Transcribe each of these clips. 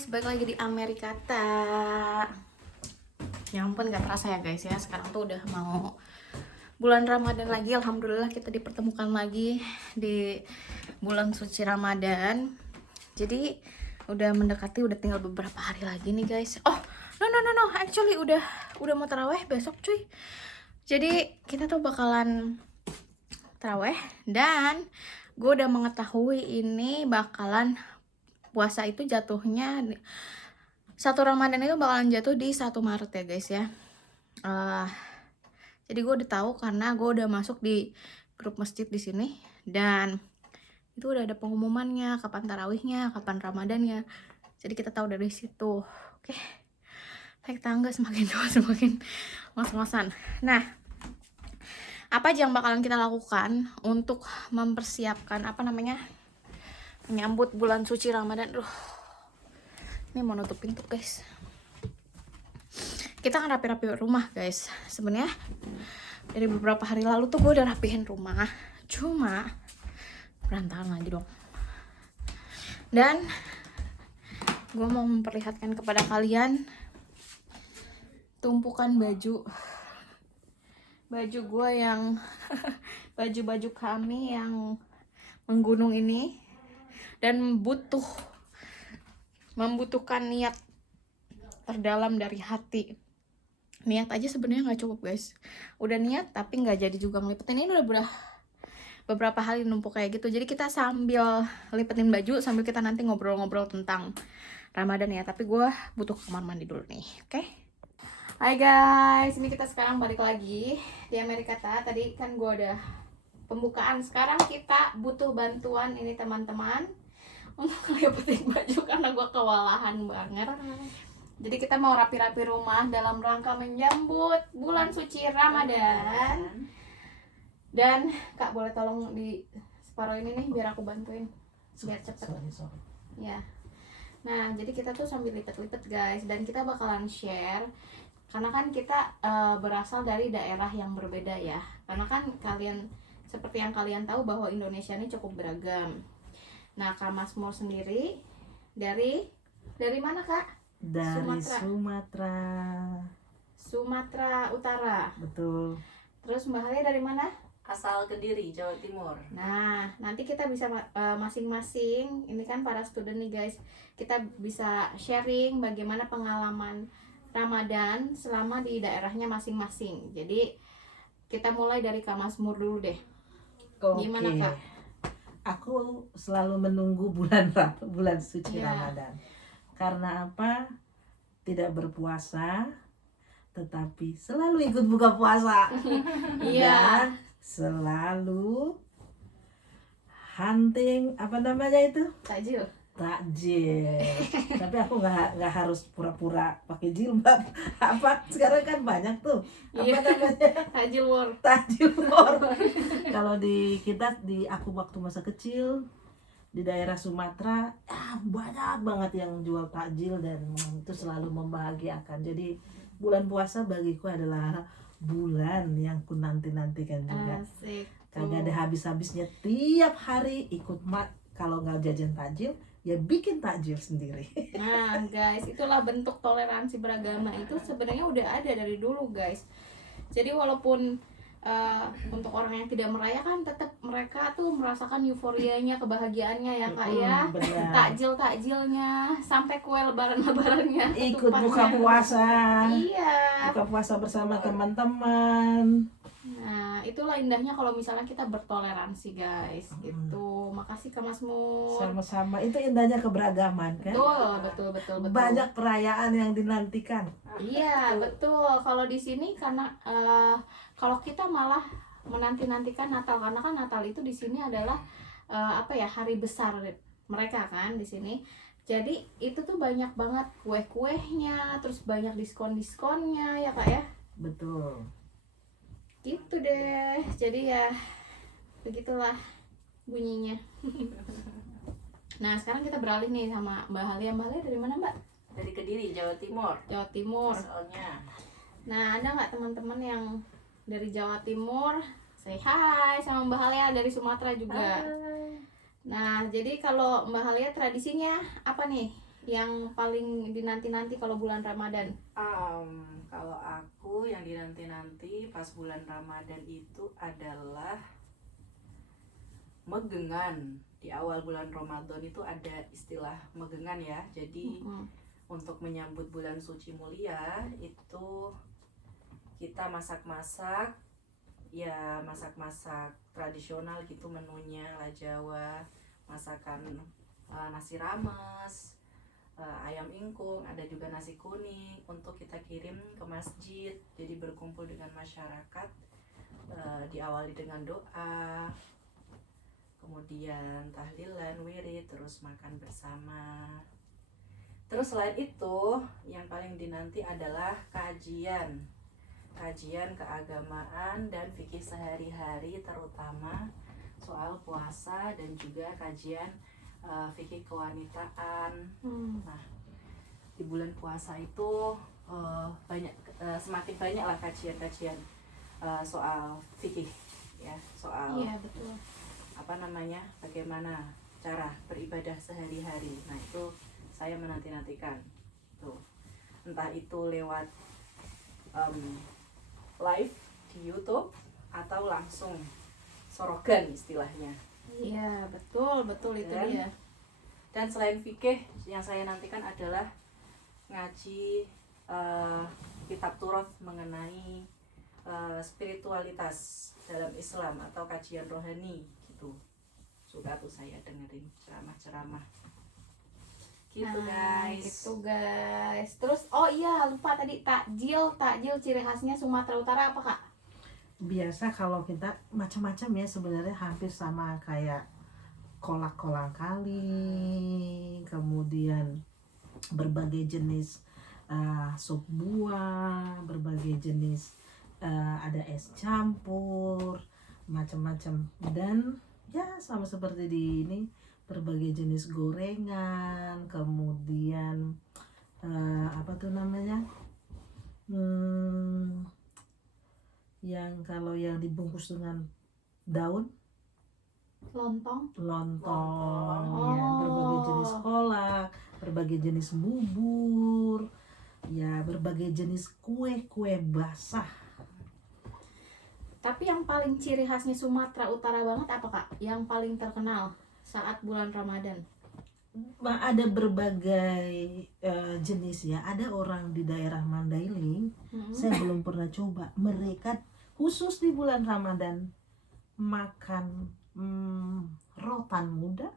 guys, balik lagi di Amerikata. Ya ampun, gak terasa ya guys ya. Sekarang tuh udah mau bulan Ramadan lagi. Alhamdulillah kita dipertemukan lagi di bulan suci Ramadan. Jadi udah mendekati, udah tinggal beberapa hari lagi nih guys. Oh, no, actually udah mau taraweh besok cuy. Jadi kita tuh bakalan taraweh dan gue udah mengetahui ini bakalan puasa itu jatuhnya satu Ramadan itu bakalan jatuh di 1 Maret ya guys ya. Jadi gue udah tahu karena gue udah masuk di grup masjid di sini dan itu udah ada pengumumannya kapan tarawihnya, kapan Ramadannya. Jadi kita tahu dari situ. Oke. Naik tangga semakin tua semakin ngos-ngosan. Nah, apa aja yang bakalan kita lakukan untuk mempersiapkan menyambut bulan suci Ramadan. Ini mau nutup pintu guys. Kita akan rapi-rapi rumah guys. Sebenarnya dari beberapa hari lalu tuh gue udah rapihin rumah, cuma berantakan lagi dong. Dan gue mau memperlihatkan kepada kalian tumpukan baju gue yang baju kami yang menggunung ini, dan membutuhkan niat terdalam dari hati. Niat aja sebenarnya nggak cukup guys. Udah niat tapi nggak jadi juga ngelipetin. Ini udah beberapa hari numpuk kayak gitu. Jadi kita sambil lipetin baju sambil kita nanti ngobrol-ngobrol tentang Ramadan ya. Tapi gue butuh kamar mandi dulu nih, oke? Hai guys, ini kita sekarang balik lagi di Amerikata. Tadi kan gue udah pembukaan. Sekarang kita butuh bantuan ini teman-teman untuk ngelipetin baju karena gue kewalahan banget. Jadi kita mau rapi-rapi rumah dalam rangka menyambut bulan suci Ramadan. Dan Kak boleh tolong di separuh ini nih biar aku bantuin biar cepet. Ya. Nah jadi kita tuh sambil lipet-lipet guys, dan kita bakalan share karena kan kita berasal dari daerah yang berbeda ya. Karena kan seperti yang kalian tahu bahwa Indonesia ini cukup beragam. Nah, Kak Masmur sendiri dari mana Kak? Dari Sumatera Utara. Betul. Terus Mbak Halia dari mana? Asal Kediri, Jawa Timur. Nah, nanti kita bisa masing-masing, ini kan para student nih guys, kita bisa sharing bagaimana pengalaman Ramadan selama di daerahnya masing-masing. Jadi kita mulai dari Kak Masmur dulu deh. Gimana Kak? Aku selalu menunggu bulan suci Ramadan. Karena apa? Tidak berpuasa, tetapi selalu ikut buka puasa. Iya. Dan selalu hunting itu? Takjil. Tapi aku nggak harus pura-pura pakai jilbab. Sekarang kan banyak tuh Takjil war. Kalau di aku waktu masa kecil di daerah Sumatera banyak banget yang jual takjil dan itu selalu membahagiakan. Jadi bulan puasa bagiku adalah bulan yang ku nantikan juga. Asik. Kagak ada habis-habisnya, tiap hari ikut kalau nggak jajan takjil ya bikin takjil sendiri. Nah guys, itulah bentuk toleransi beragama itu sebenarnya udah ada dari dulu guys. Jadi walaupun untuk orang yang tidak merayakan, tetap mereka tuh merasakan euforianya, kebahagiaannya ya Kak ya. Takjilnya sampai kue lebarannya ikut buka puasa. Iya, buka puasa bersama teman-teman. Nah itulah indahnya kalau misalnya kita bertoleransi guys. Gitu. Makasih Kak Masmur. Sama-sama, itu indahnya keberagaman kan. Betul. Banyak perayaan yang dinantikan. Iya betul. Kalau di sini karena kalau kita malah menanti-nantikan Natal, karena kan Natal itu di sini adalah hari besar mereka kan di sini. Jadi itu tuh banyak banget kue-kuehnya, terus banyak diskon-diskonnya ya Kak ya. Betul. Gitu deh. Jadi ya begitulah bunyinya. Nah sekarang kita beralih nih sama Mbak Halia. Mbak Halia dari mana Mbak? Dari Kediri, Jawa Timur. Jawa Timur. Soalnya. Nah ada nggak teman-teman yang dari Jawa Timur? Say hi sama Mbak Halia dari Sumatera juga. Nah jadi kalau Mbak Halia tradisinya apa nih? yang paling dinanti-nanti kalau bulan Ramadan? Kalau aku yang dinanti-nanti pas bulan Ramadan itu adalah megengan. Di awal bulan Ramadan itu ada istilah megengan ya. Jadi untuk menyambut bulan suci mulia itu kita masak-masak, ya masak-masak tradisional gitu menunya ala Jawa, masakan nasi rames, ayam ingkung, ada juga nasi kuning untuk kita kirim ke masjid. Jadi berkumpul dengan masyarakat, diawali dengan doa, kemudian tahlilan, wirid, terus makan bersama. Terus selain itu, yang paling dinanti adalah kajian keagamaan dan fikih sehari-hari, terutama soal puasa dan juga kajian fikih kewanitaan. Nah, di bulan puasa itu semakin banyak lah kajian-kajian soal fikih ya, soal Iya betul. bagaimana cara beribadah sehari-hari. Nah, itu saya menanti-nantikan tuh, entah itu lewat live di YouTube atau langsung sorogan istilahnya. Iya betul itu Dan- dia. Dan selain fikih, yang saya nantikan adalah ngaji kitab Turoth mengenai spiritualitas dalam Islam atau kajian rohani gitu. Suka tuh saya dengerin ceramah-ceramah gitu, guys. Gitu guys. Terus oh iya lupa tadi takjil ciri khasnya Sumatera Utara apa Kak? Biasa kalau kita macam-macam ya, sebenarnya hampir sama kayak kolak kolang kali, kemudian berbagai jenis sup buah, berbagai jenis ada es campur, macam-macam. Dan ya sama seperti di ini, berbagai jenis gorengan, kemudian apa tuh namanya, yang kalau yang dibungkus dengan daun, Lontong. lontong, Lontong. ya, berbagai jenis kolak, berbagai jenis bubur, ya berbagai jenis kue basah. Tapi yang paling ciri khasnya Sumatera Utara banget apa Kak? Yang paling terkenal saat bulan Ramadan? Ada berbagai jenis ya. Ada orang di daerah Mandailing, saya belum pernah coba. Mereka khusus di bulan Ramadan makan rotan muda.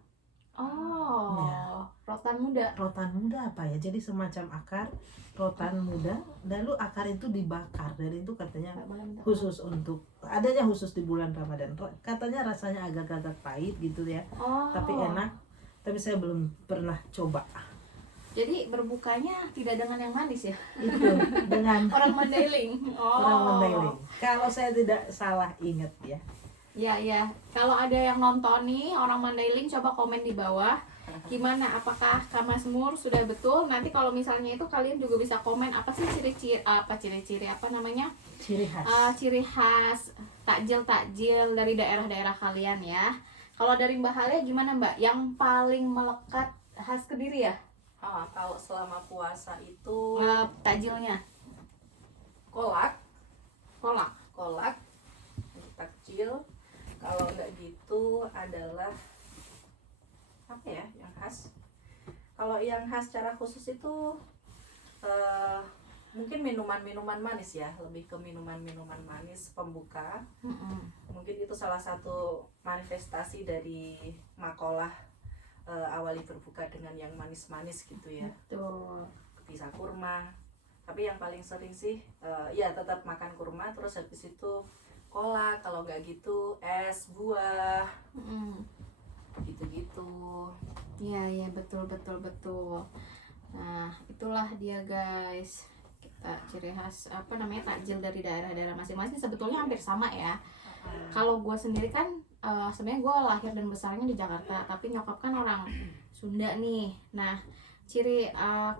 Oh, Ya. rotan muda. Rotan muda apa ya? Jadi semacam akar rotan muda, lalu akar itu dibakar, dan itu katanya Nggak boleh minta khusus untuk, adanya khusus di bulan Ramadan. Katanya rasanya agak-agak pahit gitu ya, Oh. tapi enak. Tapi saya belum pernah coba. Jadi berbukanya tidak dengan yang manis ya? Itu dengan Orang Mandailing. Oh. orang Mandailing. Kalau saya tidak salah ingat ya. Ya. Kalau ada yang nonton nih orang Mandailing, coba komen di bawah. Gimana? Apakah Kak Mazmur sudah betul? Nanti kalau misalnya itu kalian juga bisa komen apa sih ciri-ciri apa namanya? Ciri khas. Ciri khas takjil dari daerah-daerah kalian ya. Kalau dari Mbak Halia gimana Mbak? Yang paling melekat khas Kediri ya? Kalau selama puasa itu Takjilnya kolak kolak. untuk takjil. Kalau nggak gitu adalah apa ya yang khas? Kalau yang khas secara khusus itu mungkin minuman manis ya, lebih ke minuman manis pembuka. Mungkin itu salah satu manifestasi dari makalah awali berbuka dengan yang manis-manis gitu ya. Tuh. Bisa kurma, tapi yang paling sering sih ya tetap makan kurma, terus habis itu kolak, kalau nggak gitu es buah gitu-gitu. Iya betul. Nah itulah dia guys, kita ciri khas apa namanya takjil dari daerah-daerah masing-masing sebetulnya hampir sama ya. Kalau gue sendiri kan sebenarnya gue lahir dan besarnya di Jakarta, tapi nyokap kan orang Sunda nih. Nah ciri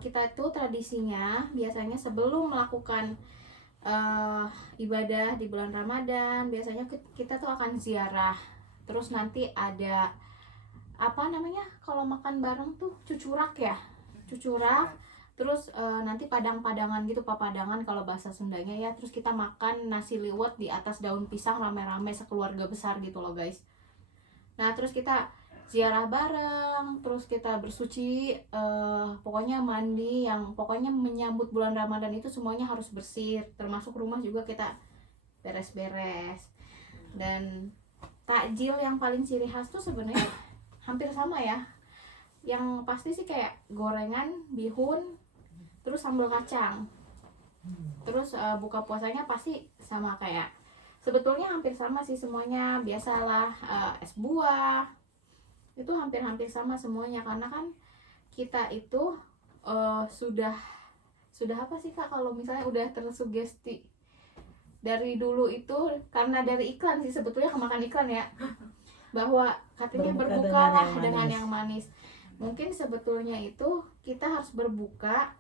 kita itu tradisinya biasanya sebelum melakukan ibadah di bulan Ramadan, biasanya kita tuh akan ziarah. Terus nanti ada apa namanya kalau makan bareng tuh cucurak ya, cucurah. Terus nanti padang-padangan gitu, papadangan kalau bahasa Sundanya ya. Terus kita makan nasi liwet di atas daun pisang rame-rame sekeluarga besar gitu loh guys. Nah terus kita ziarah bareng, terus kita bersuci, pokoknya mandi, yang pokoknya menyambut bulan Ramadan itu semuanya harus bersih, termasuk rumah juga kita beres-beres. Dan takjil yang paling ciri khas tuh sebenarnya hampir sama ya. Yang pasti sih kayak gorengan, bihun, terus sambal kacang. Terus buka puasanya pasti sama kayak, sebetulnya hampir sama sih semuanya. Biasalah es buah, itu hampir-hampir sama semuanya, karena kan kita itu sudah apa sih Kak, kalau misalnya udah tersugesti dari dulu itu, karena dari iklan sih sebetulnya, kemakan iklan ya, bahwa katanya berbukalah dengan yang manis. Mungkin sebetulnya itu kita harus berbuka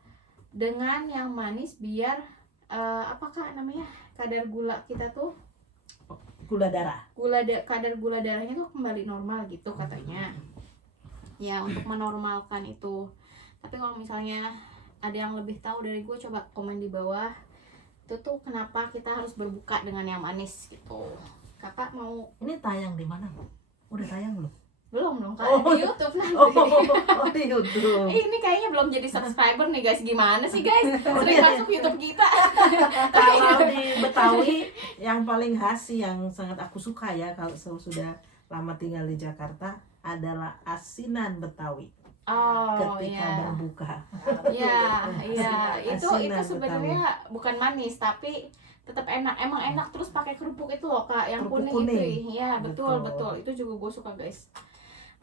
dengan yang manis biar apakah namanya, kadar gula kita tuh, Gula darah. kadar gula darahnya tuh kembali normal gitu katanya. Ya untuk menormalkan itu. Tapi kalau misalnya ada yang lebih tahu dari gue, coba komen di bawah. Itu tuh kenapa kita harus berbuka dengan yang manis gitu. Kakak mau? Ini tayang di mana? Udah tayang belum? Belum dong Kak, Oh. di YouTube nanti. Oh, di YouTube. Ini kayaknya belum jadi subscriber nih guys. Gimana sih guys? Sering iya. masuk YouTube kita. Kalau di Betawi yang paling khas sih, yang sangat aku suka ya kalau sudah lama tinggal di Jakarta, adalah asinan Betawi Oh ketika iya. berbuka. Iya, iya. Itu Asinan sebenarnya bukan manis tapi tetap enak. Emang enak, terus pakai kerupuk itu loh Kak, yang Kerupuk kuning, kuning. itu. Iya, betul, Betul. betul. Itu juga gue suka guys.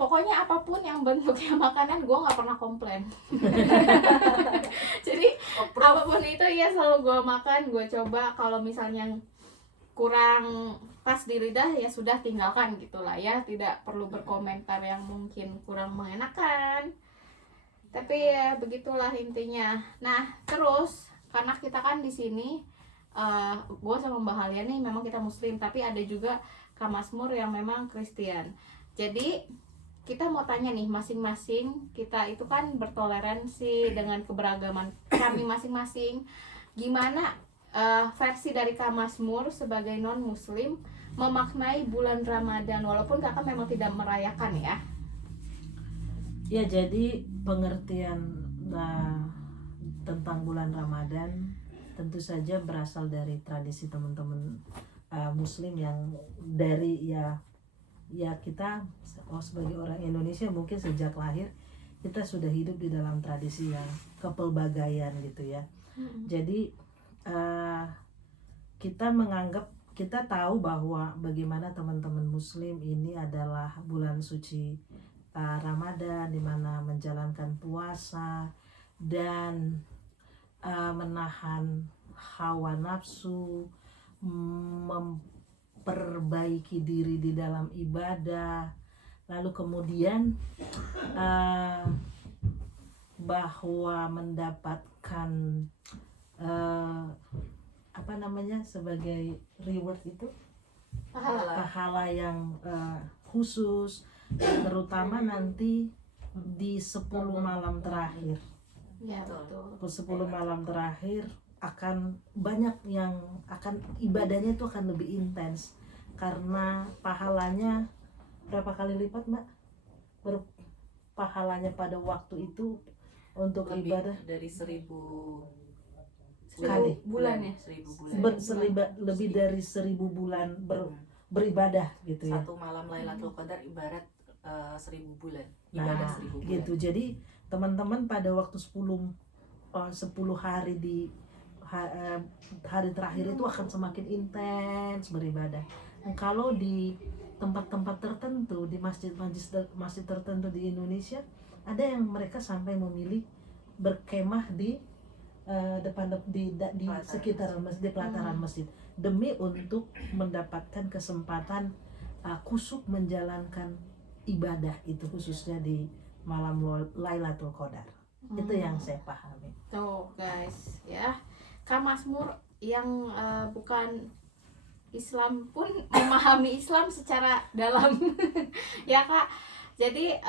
Pokoknya apapun yang bentuknya makanan gue nggak pernah komplain. Jadi apapun itu ya selalu gue makan, gue coba. Kalau misalnya kurang pas di lidah ya sudah tinggalkan gitulah ya, tidak perlu berkomentar yang mungkin kurang mengenakan. Tapi ya begitulah intinya. Nah terus karena kita kan di sini, gue sama Mbak Halia nih memang kita Muslim, tapi ada juga Kak Masmur yang memang Kristen. Jadi kita mau tanya nih, masing-masing kita itu kan bertoleransi dengan keberagaman kami masing-masing. Gimana versi dari Kak Masmur sebagai non Muslim memaknai bulan Ramadan, walaupun kakak memang tidak merayakan ya? Ya, jadi pengertian tentang bulan Ramadan tentu saja berasal dari tradisi teman-teman Muslim yang dari ya kita sebagai orang Indonesia mungkin sejak lahir kita sudah hidup di dalam tradisi yang kepelbagaian gitu ya. Jadi kita tahu bahwa bagaimana teman-teman Muslim ini adalah bulan suci Ramadan, di mana menjalankan puasa dan menahan hawa nafsu, memperbaiki diri di dalam ibadah, lalu kemudian bahwa mendapatkan sebagai reward itu pahala yang khusus, terutama nanti di 10 malam terakhir. Ya betul. 10 malam terakhir akan banyak yang akan ibadahnya itu akan lebih intens karena pahalanya berapa kali lipat Mbak? Pahalanya pada waktu itu untuk lebih ibadah dari 1000 kali bulan ya, 1000 bulan. lebih dari 1000 bulan beribadah gitu ya. Satu malam Lailatul Qadar ibarat 1000 bulan. Nah, Ibadah 1000 bulan. gitu. Jadi teman-teman pada waktu 10 hari di hari terakhir itu akan semakin intens beribadah. Dan kalau di tempat-tempat tertentu, di masjid tertentu di Indonesia, ada yang mereka sampai memilih berkemah di di sekitar masjid, di pelataran masjid, demi untuk mendapatkan kesempatan khusyuk menjalankan ibadah itu, khususnya di malam Lailatul Qadar. Itu yang saya pahami. Tuh guys ya, Kak Masmur yang bukan Islam pun memahami Islam secara dalam. Ya Kak, jadi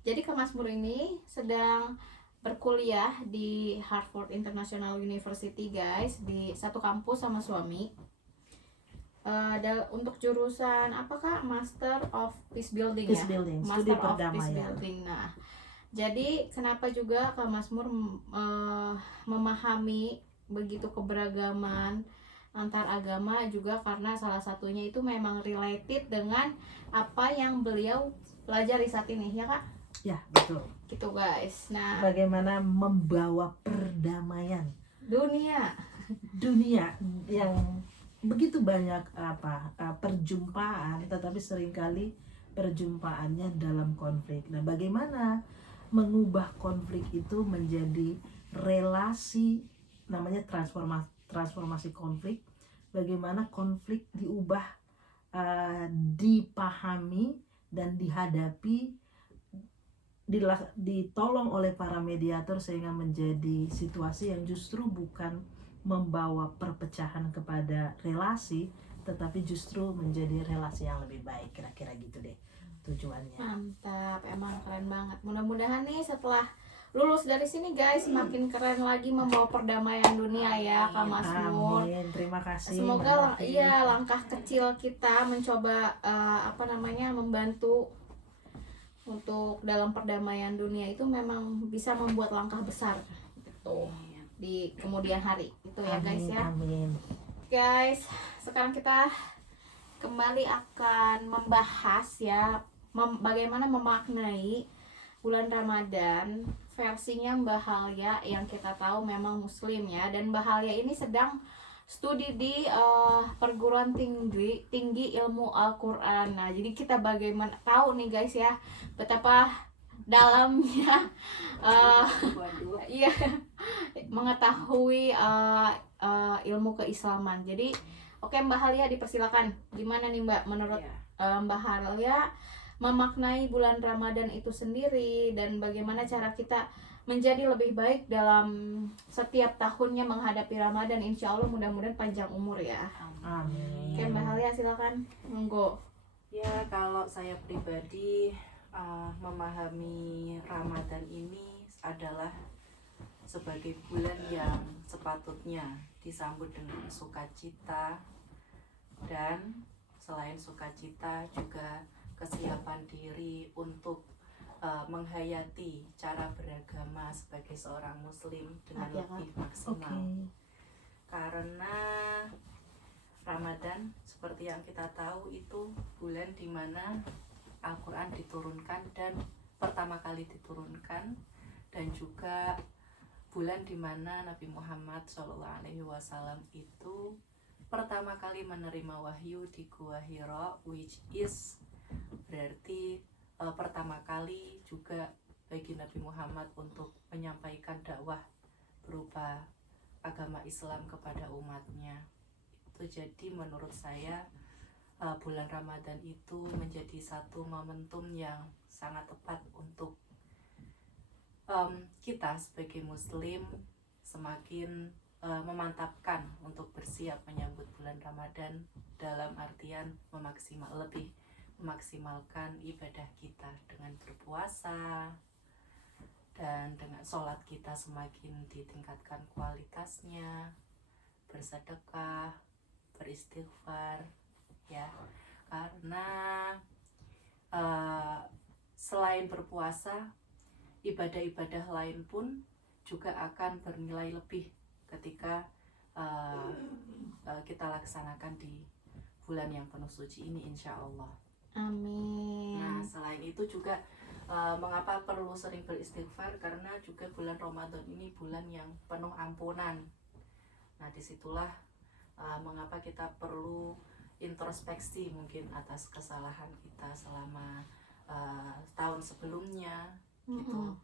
Jadi Kak Masmur ini sedang berkuliah di Harvard International University guys, di satu kampus sama suami. Untuk jurusan apa Kak? Master of Peace Building Peace ya? building, Master studi of Peace perdamaian. Building. Nah, jadi kenapa juga Kak Masmur memahami begitu keberagaman antar agama juga karena salah satunya itu memang related dengan apa yang beliau pelajari saat ini ya Kak? Ya, betul. Gitu guys. Nah, Bagaimana membawa perdamaian dunia. dunia yang begitu banyak perjumpaan, tetapi seringkali perjumpaannya dalam konflik. Nah, bagaimana mengubah konflik itu menjadi relasi, namanya transformasi konflik. Bagaimana konflik diubah, dipahami dan dihadapi, ditolong oleh para mediator sehingga menjadi situasi yang justru bukan membawa perpecahan kepada relasi, tetapi justru menjadi relasi yang lebih baik. Kira-kira gitu deh tujuannya. Mantap, emang keren banget. Mudah-mudahan nih setelah lulus dari sini guys makin keren lagi membawa perdamaian dunia ya Kak Masmur. Amin. Terima kasih. Semoga langkah kecil kita mencoba membantu untuk dalam perdamaian dunia itu memang bisa membuat langkah besar gitu di kemudian hari itu ya guys ya. Amin. Guys, sekarang kita kembali akan membahas ya bagaimana memaknai bulan Ramadan versinya Mbah Halya yang kita tahu memang muslim ya, dan Mbah Halya ini sedang studi di perguruan tinggi ilmu Al-Quran. Nah, jadi kita bagaimana tahu nih guys ya betapa dalamnya iya mengetahui ilmu keislaman. Jadi oke Mbak Halia dipersilakan. Gimana nih Mbak menurut Mbak Halia memaknai bulan Ramadan itu sendiri dan bagaimana cara kita menjadi lebih baik dalam setiap tahunnya menghadapi Ramadan. Insya Allah mudah-mudahan panjang umur ya. Amin. Oke Mbak Halia silakan. Monggo. Ya, kalau saya pribadi memahami Ramadan ini adalah sebagai bulan yang sepatutnya disambut dengan sukacita, dan selain sukacita juga kesiapan diri untuk menghayati cara beragama sebagai seorang muslim dengan lebih maksimal. Karena Ramadan seperti yang kita tahu itu bulan dimana Al-Quran diturunkan dan pertama kali diturunkan, dan juga bulan dimana Nabi Muhammad SAW itu pertama kali menerima wahyu di Gua Hira, which is berarti pertama kali juga bagi Nabi Muhammad untuk menyampaikan dakwah berupa agama Islam kepada umatnya. Itu jadi menurut saya bulan Ramadan itu menjadi satu momentum yang sangat tepat untuk kita sebagai muslim semakin memantapkan untuk bersiap menyambut bulan Ramadan, dalam artian memaksimalkan ibadah kita dengan berpuasa, dan dengan sholat kita semakin ditingkatkan kualitasnya, bersedekah, beristighfar ya, karena selain berpuasa, ibadah-ibadah lain pun juga akan bernilai lebih ketika kita laksanakan di bulan yang penuh suci ini, insya Allah. Amin. Nah, selain itu juga mengapa perlu sering beristighfar, karena juga bulan Ramadan ini bulan yang penuh ampunan. Nah, disitulah mengapa kita perlu introspeksi mungkin atas kesalahan kita selama tahun sebelumnya gitu.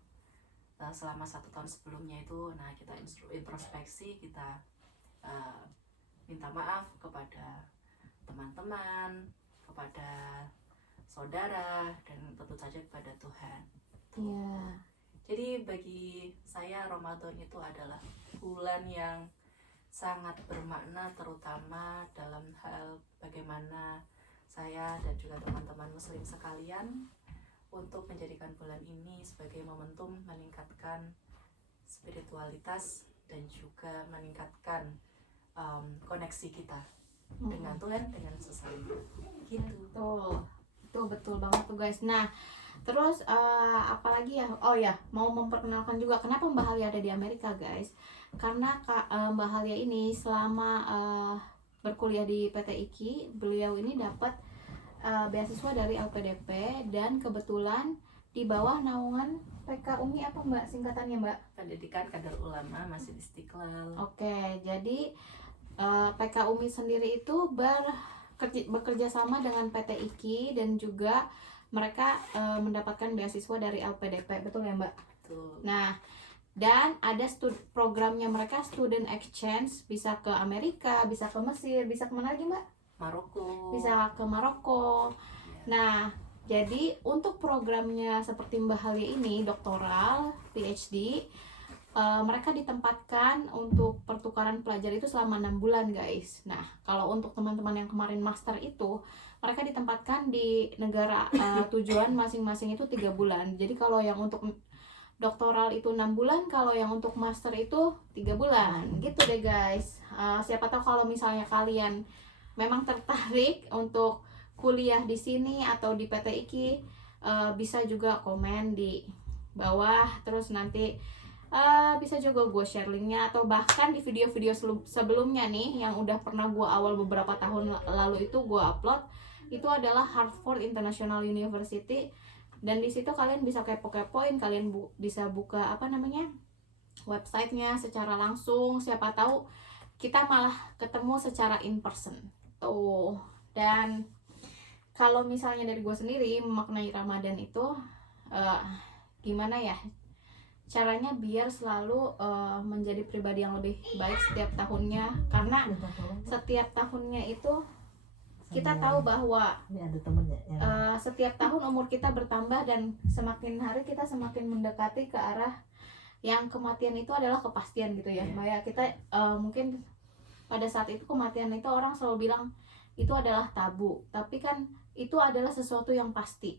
Selama 1 tahun sebelumnya itu, nah kita introspeksi, kita minta maaf kepada teman-teman, kepada saudara, dan tentu saja kepada Tuhan. Yeah. Jadi bagi saya Ramadan itu adalah bulan yang sangat bermakna, terutama dalam hal bagaimana saya dan juga teman-teman muslim sekalian untuk menjadikan bulan ini sebagai momentum meningkatkan spiritualitas dan juga meningkatkan koneksi kita dengan Tuhan, dengan sesama gitu. Itu betul banget tuh guys. Nah terus apalagi ya, oh ya mau memperkenalkan juga kenapa Mbak Halia ada di Amerika guys, karena Mbak Halia ini selama berkuliah di PT IKI, beliau ini dapat beasiswa dari LPDP dan kebetulan di bawah naungan PK UMI, apa Mbak singkatannya Mbak? Pendidikan Kader Ulama Masjid Istiqlal. Oke, jadi PK UMI sendiri itu bekerja sama dengan PT IKI dan juga mereka mendapatkan beasiswa dari LPDP, betul ya Mbak? Betul. Nah, dan ada programnya mereka student exchange, bisa ke Amerika, bisa ke Mesir, bisa kemana lagi Mbak? Maroko. Bisa ke Maroko. Nah, jadi untuk programnya seperti Mbak Halia ini, doktoral, PhD, mereka ditempatkan untuk pertukaran pelajar itu selama 6 bulan guys. Nah, kalau untuk teman-teman yang kemarin master itu, mereka ditempatkan di negara tujuan masing-masing itu 3 bulan. Jadi kalau yang untuk doktoral itu 6 bulan, kalau yang untuk master itu 3 bulan. Gitu deh guys. Siapa tahu kalau misalnya kalian memang tertarik untuk kuliah di sini atau di PT IKI, bisa juga komen di bawah, terus nanti bisa juga gue share linknya, atau bahkan di video-video sebelumnya nih yang udah pernah gue awal beberapa tahun lalu itu gue upload, itu adalah Hartford International University, dan di situ kalian bisa kepo-kepoin, kalian bisa buka websitenya secara langsung, siapa tahu kita malah ketemu secara in person tuh. Dan kalau misalnya dari gue sendiri memaknai Ramadan itu gimana ya caranya biar selalu menjadi pribadi yang lebih baik setiap tahunnya, karena setiap tahunnya itu kita tahu bahwa setiap tahun umur kita bertambah dan semakin hari kita semakin mendekati ke arah yang kematian itu adalah kepastian gitu ya Mbak ya. Kita mungkin pada saat itu kematian itu orang selalu bilang itu adalah tabu, tapi kan itu adalah sesuatu yang pasti.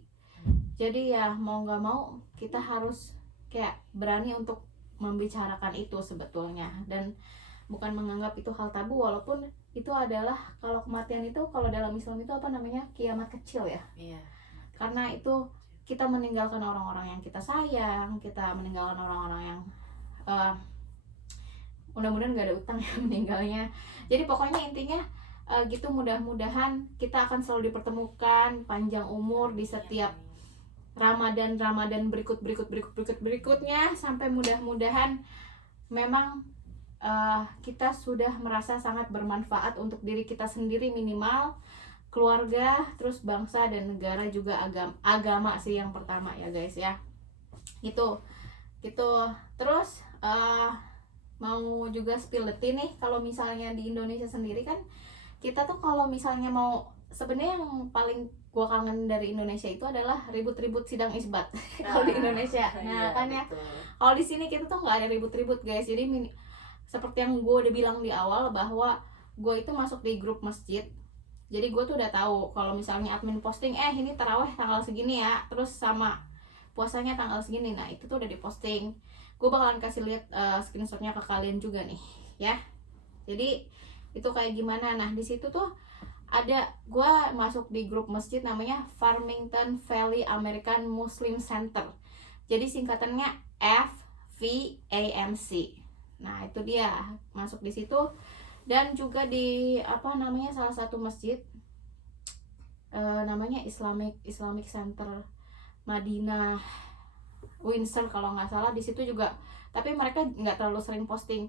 Jadi ya mau nggak mau kita harus kayak berani untuk membicarakan itu sebetulnya, dan bukan menganggap itu hal tabu, walaupun itu adalah, kalau kematian itu kalau dalam Islam itu kiamat kecil ya. Iya. Karena itu kita meninggalkan orang-orang yang kita sayang, kita meninggalkan orang-orang yang mudah-mudahan gak ada utang ya meninggalnya. Jadi pokoknya intinya gitu, mudah-mudahan kita akan selalu dipertemukan panjang umur di setiap Ramadan berikutnya, sampai mudah-mudahan memang kita sudah merasa sangat bermanfaat untuk diri kita sendiri minimal, keluarga, terus bangsa dan negara, juga agama sih yang pertama ya guys ya. Gitu. Terus mau juga spill the tea nih, kalau misalnya di Indonesia sendiri kan kita tuh kalau misalnya mau, sebenarnya yang paling gua kangen dari Indonesia itu adalah ribut-ribut sidang isbat kalau di Indonesia. Nah kan ya, kalau di sini kita tuh nggak ada ribut-ribut guys. Jadi seperti yang gue udah bilang di awal, bahwa gue itu masuk di grup masjid. Jadi gue tuh udah tahu kalau misalnya admin posting ini taraweh tanggal segini ya, terus sama puasanya tanggal segini, nah itu tuh udah diposting. Gue bakalan kasih lihat screenshotnya ke kalian juga nih ya. Jadi itu kayak gimana. Nah di situ tuh ada, gue masuk di grup masjid namanya Farmington Valley American Muslim Center. Jadi singkatannya FVAMC. Nah itu dia, masuk di situ. Dan juga di salah satu masjid namanya Islamic Center Madinah Windsor kalau nggak salah. Di situ juga, tapi mereka nggak terlalu sering posting.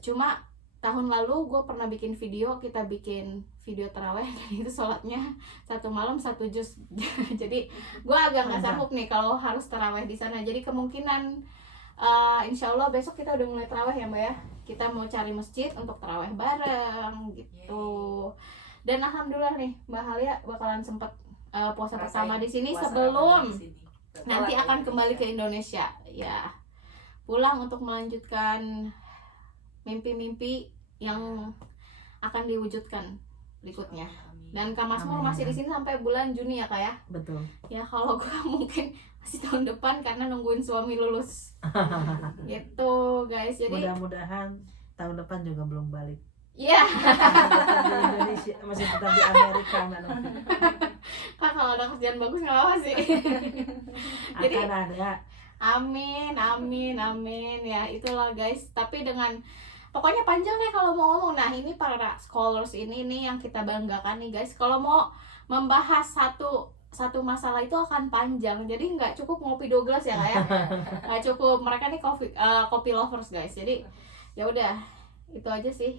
Cuma tahun lalu gue pernah bikin video, kita bikin video taraweh, dan itu sholatnya 1 malam 1 juz. Jadi gue agak nggak sanggup nih kalau harus taraweh di sana. Jadi kemungkinan insya Allah besok kita udah mulai taraweh ya Mbak ya. Kita mau cari masjid untuk taraweh bareng gitu. Dan alhamdulillah nih Mbak Halia bakalan sempet puasa pertama di sini sebelum nanti akan kembali ke Indonesia ya, pulang untuk melanjutkan mimpi-mimpi yang akan diwujudkan berikutnya. Dan Kak Masmur Amin. masih di sini sampai bulan Juni ya Kak ya. Betul. Ya kalau gue mungkin masih tahun depan karena nungguin suami lulus. Gitu guys. Jadi Mudah-mudahan tahun depan juga belum balik. ya Tetap di Indonesia, masih tetap di Amerika Mbak Novi. Kak kalau ada kerjaan bagus nggak apa sih. Jadi Akan ada. amin, amin, amin. Ya itulah guys. Tapi dengan pokoknya panjang deh kalau mau ngomong. Nah ini para scholars ini nih yang kita banggakan nih guys. Kalau mau membahas satu masalah itu akan panjang. Jadi nggak cukup ngopi 2 gelas ya Kak ya. Nggak cukup. Mereka nih kopi lovers guys. Jadi ya udah itu aja sih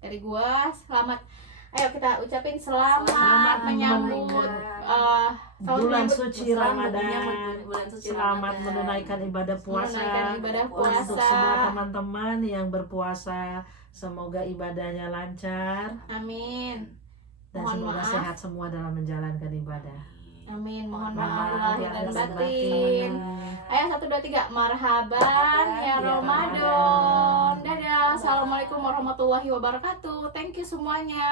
dari gua. Selamat. Ayo kita ucapin selamat menyambut Bulan suci Selamat Ramadan. menyambut bulan suci Selamat Ramadan. menunaikan ibadah puasa. menunaikan ibadah Untuk puasa. semua teman-teman yang berpuasa, semoga ibadahnya lancar Amin. dan Mohon semoga maaf. sehat semua dalam menjalankan ibadah. Amin. Mohon Mohon maaf maaf lahir dan lahir dan batin. batin. Ayo 1 2 3 marhaban ya ya Ramadan. Dadah. Assalamualaikum warahmatullahi wabarakatuh. Thank you semuanya.